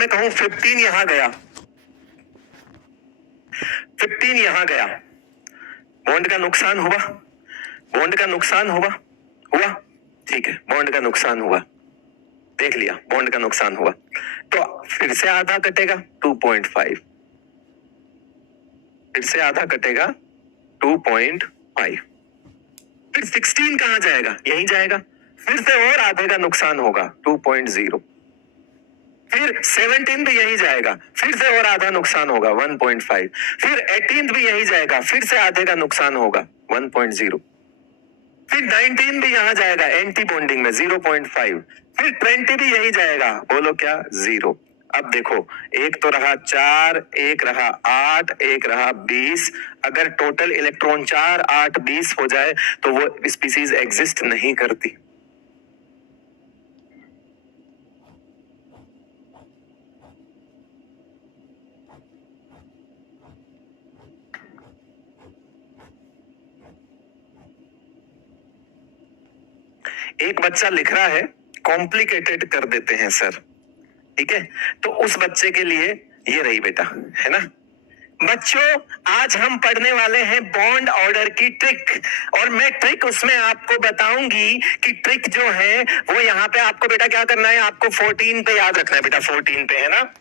में कहूं 15 यहां गया, 15 यहां गया, बॉन्ड का नुकसान हुआ, बॉन्ड का नुकसान हुआ, हुआ, ठीक है, बॉन्ड का नुकसान हुआ, देख लिया, बॉन्ड का नुकसान हुआ, तो फिर से आधा कटेगा 2.5, फिर से आधा कटेगा 2.5, फिर 16 कहां जाएगा, यहीं जाएगा, फिर से और आधे का नुकसान होगा 2.0, फिर 17 भी यही जाएगा, फिर से और आधा नुकसान होगा 1.5, फिर 18 भी यही जाएगा, फिर से आधे का नुकसान होगा 1.0, फिर 19 भी यहां जाएगा एंटी बॉन्डिंग में 0.5, फिर 20 भी यही जाएगा, बोलो क्या, 0। अब देखो, एक तो रहा 4, एक रहा 8, एक रहा 20, अगर टोटल इलेक्ट्रॉन 4, 8, 20 हो जाए तो वो स्पीसीज एग्जिस्ट नहीं करती। एक बच्चा लिख रहा है कॉम्प्लिकेटेड कर देते हैं सर, ठीक है, तो उस बच्चे के लिए ये रही बेटा, है ना बच्चों, आज हम पढ़ने वाले हैं बॉन्ड ऑर्डर की ट्रिक, और मैं ट्रिक उसमें आपको बताऊंगी कि ट्रिक जो है वो यहाँ पे आपको बेटा क्या करना है, आपको 14 पे याद रखना है बेटा, 14 पे, है ना,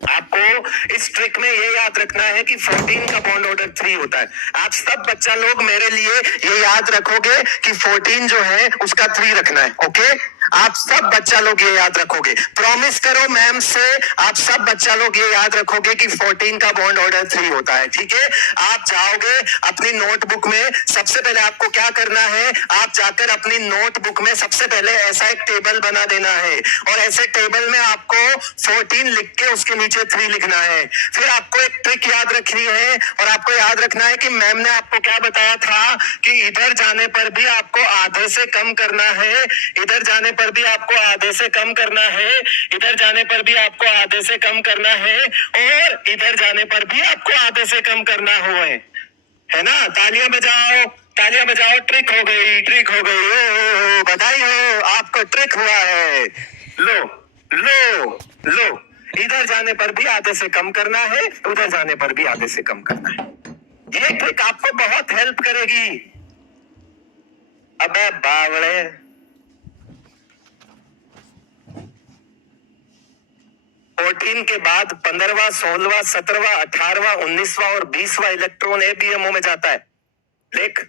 आपको इस ट्रिक में ये याद रखना है कि 14 का बॉन्ड ऑर्डर 3 होता है। आप सब बच्चा लोग मेरे लिए ये याद रखोगे कि 14 जो है उसका 3 रखना है, ओके, आप सब बच्चा लोग ये याद रखोगे, प्रॉमिस करो मैम से, आप सब बच्चा लोग ये याद रखोगे कि 14 का बॉन्ड ऑर्डर 3 होता है, ठीक है। आप जाओगे अपनी नोटबुक में, सबसे पहले आपको क्या करना है, आप जाकर अपनी नोटबुक में सबसे पहले ऐसा एक टेबल बना देना है, और ऐसे टेबल में आपको 14 लिख के उसके नीचे 3 लिखना है। फिर आपको एक ट्रिक याद रखनी है, और आपको याद रखना है कि मैम ने आपको क्या बताया था कि इधर जाने पर भी आपको आधे से कम करना है, इधर जाने पर भी आपको आधे से कम करना है, इधर जाने पर भी आपको आधे से कम करना है, और इधर जाने पर भी आपको आधे से कम करना है ना। तालियां बजाओ, तालियां बजाओ, ट्रिक हो गई, ट्रिक हो गई, ओ बधाई हो, आपको ट्रिक हुआ है। लो लो लो, इधर जाने पर भी आधे से कम करना है, उधर जाने पर भी आधे से कम करना है। ये ट्रिक आपको बहुत हेल्प करेगी। अबे बावड़े, 14 के बाद 15वां, 16वां, 17वां, 18वां, 19वां और 20वां इलेक्ट्रॉन एबीएमओ में जाता है। देख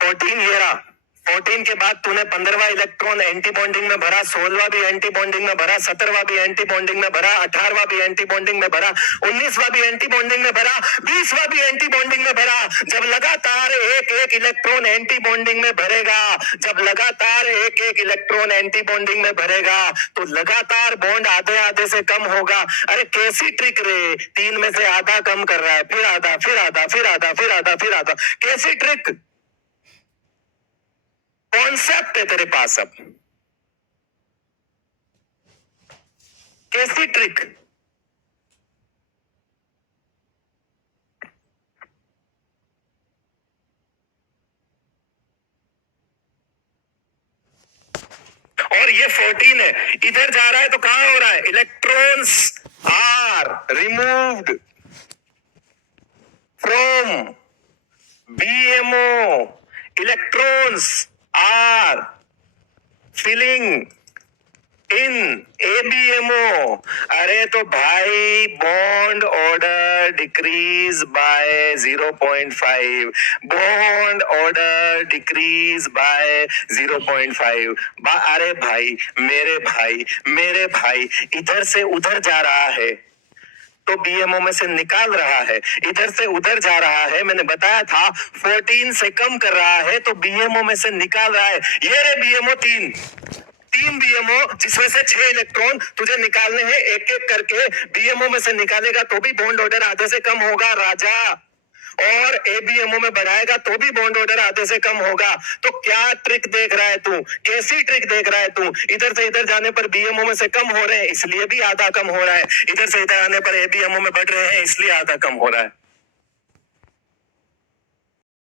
14 ये रहा, 14 के बाद तूने 15वां इलेक्ट्रॉन एंटी बॉन्डिंग में भरा, 16वां भी एंटी बॉन्डिंग में भरा, 17वां भी एंटी बॉन्डिंग में भरा, 18वां भी एंटी बॉन्डिंग में भरा, 19वां भी एंटी बॉन्डिंग में भरा, 20वां भी एंटी बॉन्डिंग में भरा। जब लगातार एक एक इलेक्ट्रॉन एंटी बॉन्डिंग में भरेगा, जब लगातार एक एक इलेक्ट्रॉन एंटी बॉन्डिंग में भरेगा, तो लगातार बॉन्ड आधे आधे से कम होगा। अरे कैसी ट्रिक रे, 3 में से आधा कम कर रहा है, फिर आधा, फिर आधा, फिर आधा, फिर आधा, फिर आधा, कैसी ट्रिक, कॉन्सेप्ट है तेरे पास, अब कैसी ट्रिक। और ये 14 है, इधर जा रहा है तो कहां हो रहा है, electrons are removed from BMO, electrons are filling in ABMO. अरे तो भाई bond order decrease by 0.5, bond order decrease by 0.5। अरे भाई मेरे भाई इधर से उधर जा रहा है तो बीएमओ में से निकाल रहा है, इधर से उधर जा रहा है, मैंने बताया था 14 से कम कर रहा है तो बीएमओ में से निकाल रहा है। ये रे बीएमओ 3 बीएमओ, जिसमें से 6 इलेक्ट्रॉन तुझे निकालने हैं, एक एक करके बीएमओ में से निकालेगा तो भी बॉन्ड ऑर्डर आधे से कम होगा राजा, और एबीएमओ में बढ़ाएगा तो भी बॉन्ड ऑर्डर आधे से कम होगा। तो क्या ट्रिक देख रहा है तू, कैसी ट्रिक देख रहा है तू, इधर से इधर जाने पर बीएमओ में से कम हो रहे हैं इसलिए भी आधा कम हो रहा है, इधर से इधर आने पर एबीएमओ में बढ़ रहे हैं इसलिए आधा कम हो रहा है।